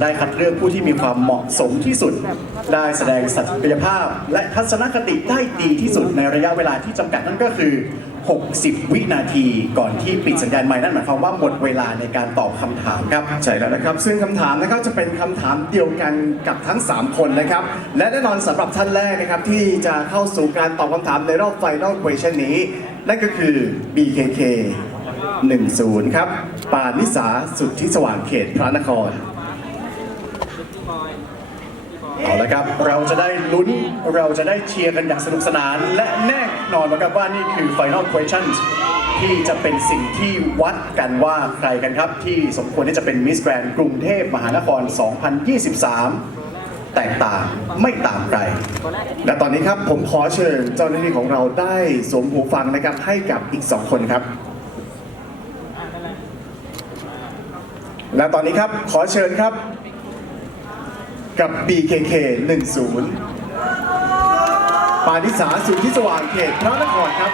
ได้คัดเลือกผู้ที่มีความเหมาะสมที่สุด ได้แสดงศักยภาพ และทัศนคติได้ดีที่สุดในระยะเวลาที่จำกัดนั่นก็คือ 60 วินาทีก่อนที่ปิดสัญญาณไม้นั่นหมายความว่าหมดเวลาในการตอบคำถามครับ ใช่แล้วนะครับ ซึ่งคำถามนะครับจะเป็นคำถามเดียวกันกับทั้ง 3 คนนะครับ และแน่นอนสำหรับท่านแรกนะครับ ที่จะเข้าสู่การตอบคำถามในรอบ Final Question นี้ นั่นก็คือ BKK 10 ครับ ปานิสาสุทธิสว่างเขตพระนคร เอาละครับ เราจะได้ลุ้น เราจะได้เชียร์กันอย่างสนุกสนาน และแน่นอนนะครับว่านี่คือ Final Questions ที่จะเป็นสิ่งที่วัดกันว่าใครกันครับ ที่สมควรที่จะเป็นมิสแกรนกรุงเทพมหานคร 2023 แตกต่างไม่ต่างใครและตอนนี้ครับผมขอเชิญเจ้าหน้าที่ของเราได้สวมหูฟังนะครับให้กับอีก 2 คนครับ และตอนนี้ครับขอเชิญครับ กับ BKK 10 ปานิสาสุทธิสว่างเขตพระนครครับ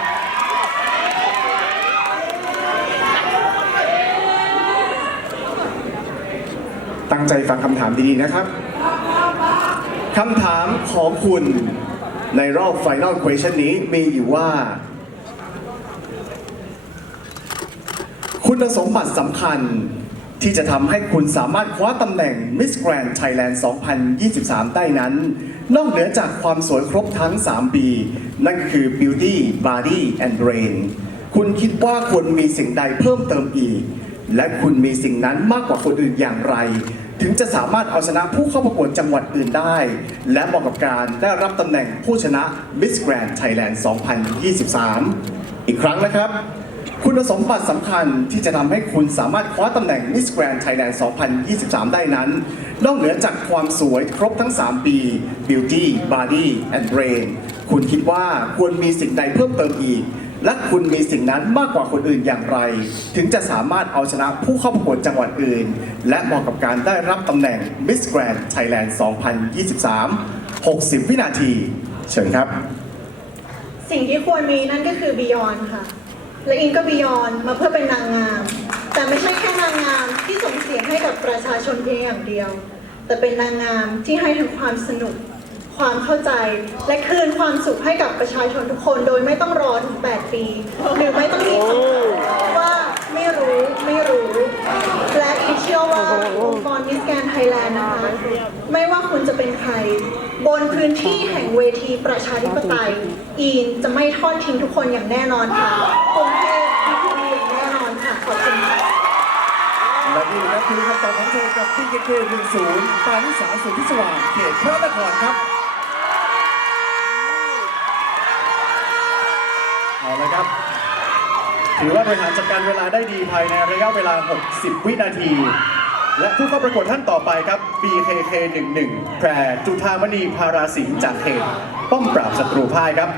ตั้งใจฟังคำถามดีๆนะครับ คำถามของคุณในรอบ Final Question นี้มีอยู่ว่า คุณสมบัติสำคัญ ที่จะทำให้คุณสามารถคว้าตำแหน่ง Miss Grand Thailand 2023 ได้นั้น นอกเหนือจากความสวยครบทั้ง3ปีนั่นคือ Beauty Body and Brain คุณคิดว่าควรมีสิ่งใดเพิ่มเติมอีก และคุณมีสิ่งนั้นมากกว่าคนอื่นอย่างไร ถึงจะสามารถเอาชนะผู้เข้าประกวดจังหวัดอื่นได้ และเหมาะกับการได้รับตำแหน่งผู้ชนะ Miss Grand Thailand 2023 อีกครั้งนะครับ คุณสมบัติสำคัญที่จะทำให้คุณสามารถคว้าตำแหน่ง Miss Grand Thailand 2023 ได้นั้น นอกเหนือจากความสวยครบทั้ง 3 ปี Beauty Body and Brain คุณคิดว่าควรมีสิ่งใดเพิ่มเติมอีก และคุณมีสิ่งนั้นมากกว่าคนอื่นอย่างไร ถึงจะสามารถเอาชนะผู้เข้าประกวดจังหวัดอื่น และเหมาะกับการได้รับตำแหน่ง Miss Grand Thailand 2023 60 วินาที เชิญครับ สิ่งที่ควรมีนั่นก็คือ Beyond ค่ะ และอินก็ Beyond มาเพื่อเป็นนางงาม แต่ไม่ใช่แค่นางงามที่ส่งเสียงให้กับประชาชนเพียงอย่างเดียว แต่เป็นนางงามที่ให้ทั้งความสนุก ความเข้าใจ และคืนความสุขให้กับประชาชนทุกคน โดยไม่ต้องรอถึง 8 ปี หรือไม่ต้องมีคำถามว่าไม่รู้ไม่รู้ และอินเชื่อว่าองค์กรมิสแกนไทยแลนด์นะคะไม่ว่าคุณจะเป็นใคร บนพื้นที่แห่งเวทีประชาธิปไตย อีนจะไม่ทอดทิ้งทุกคนอย่างแน่นอนค่ะกรุงเทพมีคุณอย่างแน่นอนค่ะ ขอบคุณค่ะ และนี่นะครับคือคำตอบของเธอกับ PKK 10ปานิสาสุทธิสว่างเขตพระนครครับเอาละครับ ถือว่าบริหารจัดการเวลาได้ดีภายในระยะเวลา 60 วินาที และผู้เข้าประกวดท่านต่อไปครับ BKK 11แพรจุธามณีพาราสิงห์จากเขตป้อมปราบศัตรูพ่ายครับ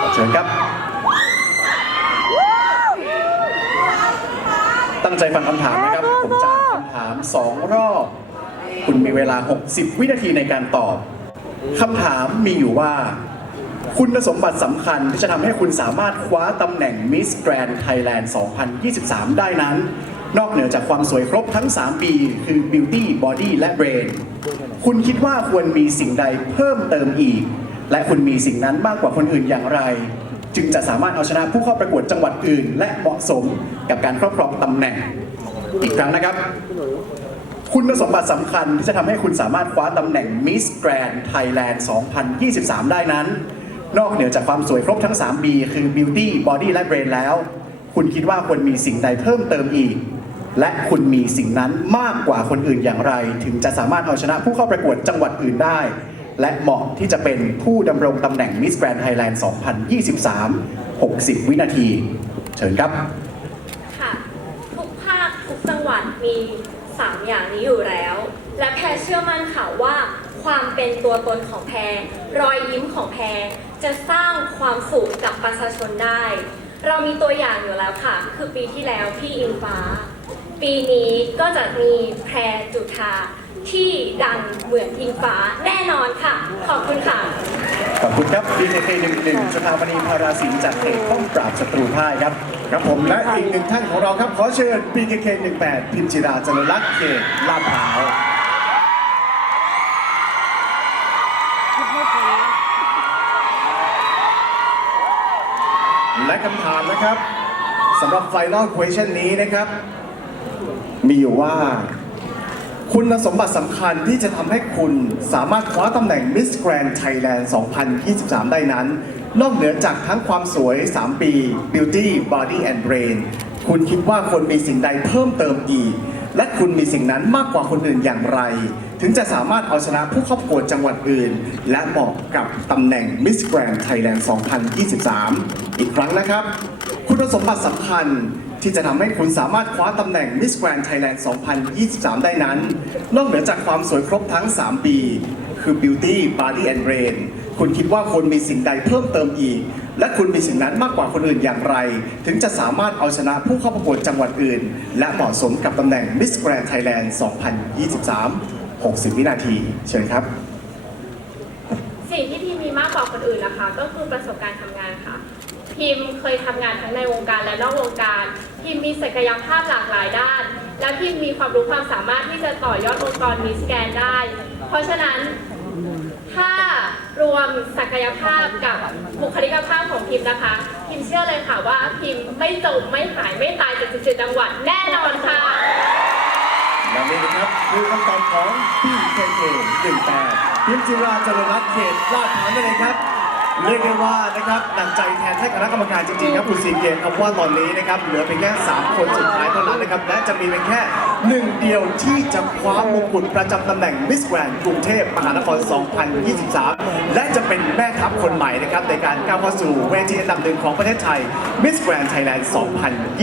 ขอเชิญครับ ตั้งใจฟังคำถามนะครับ ผมจะอ่านคำถาม2รอบ คุณมีเวลา 60 วินาทีในการตอบคำถามมีอยู่ว่า คุณสมบัติสำคัญที่จะทำให้คุณสามารถคว้าตำแหน่ง Miss Grand Thailand 2023 ได้นั้น นอกเหนือจากความสวยครบทั้ง 3 ปี คือ Beauty Body และ Brain คุณคิดว่าควรมีสิ่งใดเพิ่มเติมอีก และคุณมีสิ่งนั้นมากกว่าคนอื่นอย่างไร จึงจะสามารถเอาชนะผู้เข้าประกวดจังหวัดอื่น และเหมาะสมกับการครอบครองตำแหน่ง อีกครั้งนะครับ คุณสมบัติสำคัญที่จะทำให้คุณสามารถคว้าตำแหน่ง Miss Grand Thailand 2023 ได้นั้น นอกเหนือจากความสวยครบทั้ง 3 B คือ Beauty Body และ Brain แล้ว คุณคิดว่าควรมีสิ่งใดเพิ่มเติมอีก และคุณมีสิ่งนั้นมากกว่าคนอื่นอย่างไร ถึงจะสามารถเอาชนะผู้เข้าประกวดจังหวัดอื่นได้ และเหมาะที่จะเป็นผู้ดำรงตำแหน่ง Miss Grand Thailand 2023 60 วินาที เชิญครับ ค่ะ ทุกภาคทุกจังหวัด มี 3 อย่างนี้อยู่แล้ว และแพรเชื่อมั่นค่ะว่า ความเป็นตัวตนของแพรรอยยิ้มของแพรจะสร้างความสุขกับประชาชนได้ เรามีตัวอย่างอยู่แล้วค่ะ คือปีที่แล้วพี่อิงฟ้า ปีนี้ก็จะมีแพรจุธาที่ดังเหมือนอิงฟ้าแน่นอนค่ะ ขอบคุณค่ะ ขอบคุณครับดีเจหนึ่งหสถาบันีพาราสินจากเขกป้องปราบศัตรูพ่ายครับครับผมและอีกหนึ่งท่านของเราครับขอเชิญ BKK 18พิมจิราจันลักษณ์เขตลาดพร้าวและคำถามนะครับสำหรับไฟนอลควอชั่นนี้นะครับ มีอยู่ว่า คุณสมบัติสำคัญที่จะทำให้คุณสามารถคว้าตำแหน่ง Miss Grand Thailand 2023 ได้นั้น นอกเหนือจากทั้งความสวย 3 ปี Beauty Body and Brain คุณคิดว่าคนมีสิ่งใดเพิ่มเติมอีก และคุณมีสิ่งนั้นมากกว่าคนอื่นอย่างไร ถึงจะสามารถเอาชนะผู้เข้าประกวดจังหวัดอื่น และเหมาะกับตำแหน่ง Miss Grand Thailand 2023 อีกครั้งนะครับ คุณสมบัติสำคัญ ที่จะทำให้คุณสามารถคว้าตำแหน่ง Miss Grand Thailand 2023 ได้นั้น นอกเหนือจากความสวยครบทั้ง 3 ปี คือ Beauty Body and Brain คุณคิดว่าคุณมีสิ่งใดเพิ่มเติมอีก และคุณมีสิ่งนั้นมากกว่าคนอื่นอย่างไร ถึงจะสามารถเอาชนะผู้เข้าประกวดจังหวัดอื่น และเหมาะสมกับตำแหน่ง Miss Grand Thailand 2023 60 วินาที เชิญครับ สิ่งที่พิมมีมากกว่าคนอื่นนะคะ ก็คือประสบการณ์ทำงานค่ะ พิมเคยทำงานทั้งในวงการและนอกวงการ พิมมีศักยภาพหลากหลายด้าน และพิมมีความรู้ความสามารถที่จะต่อยอดองค์กรมิสแกนได้ เพราะฉะนั้นถ้ารวมศักยภาพกับบุคลิกภาพของพิมนะคะ พิมเชื่อเลยค่ะว่าพิมไม่จมไม่หายไม่ตายจากจุดจังหวัดแน่นอนค่ะและนี่นะครับคือคำตอบของพี่เคเค18พิมจิราจรรัตน์เขตลาดพร้าวนั่นเองครับ เรียกได้ว่านะครับหนักใจแทนให้คณะกรรมการจริงๆครับคุณซีเกมครับว่าตอนนี้นะครับเหลือเพียงแค่3คนสุดท้ายเท่านั้นนะครับและจะมีเพียงแค่หนึ่งเดียวที่จะคว้ามงกุฎประจำตำแหน่งมิสแกรนกรุงเทพมหานคร 2023 และจะเป็นแม่ทัพคนใหม่นะครับในการก้าวเข้าสู่เวทีอันดับหนึ่งของประเทศไทยมิสแกรนไทยแลนด์ 2023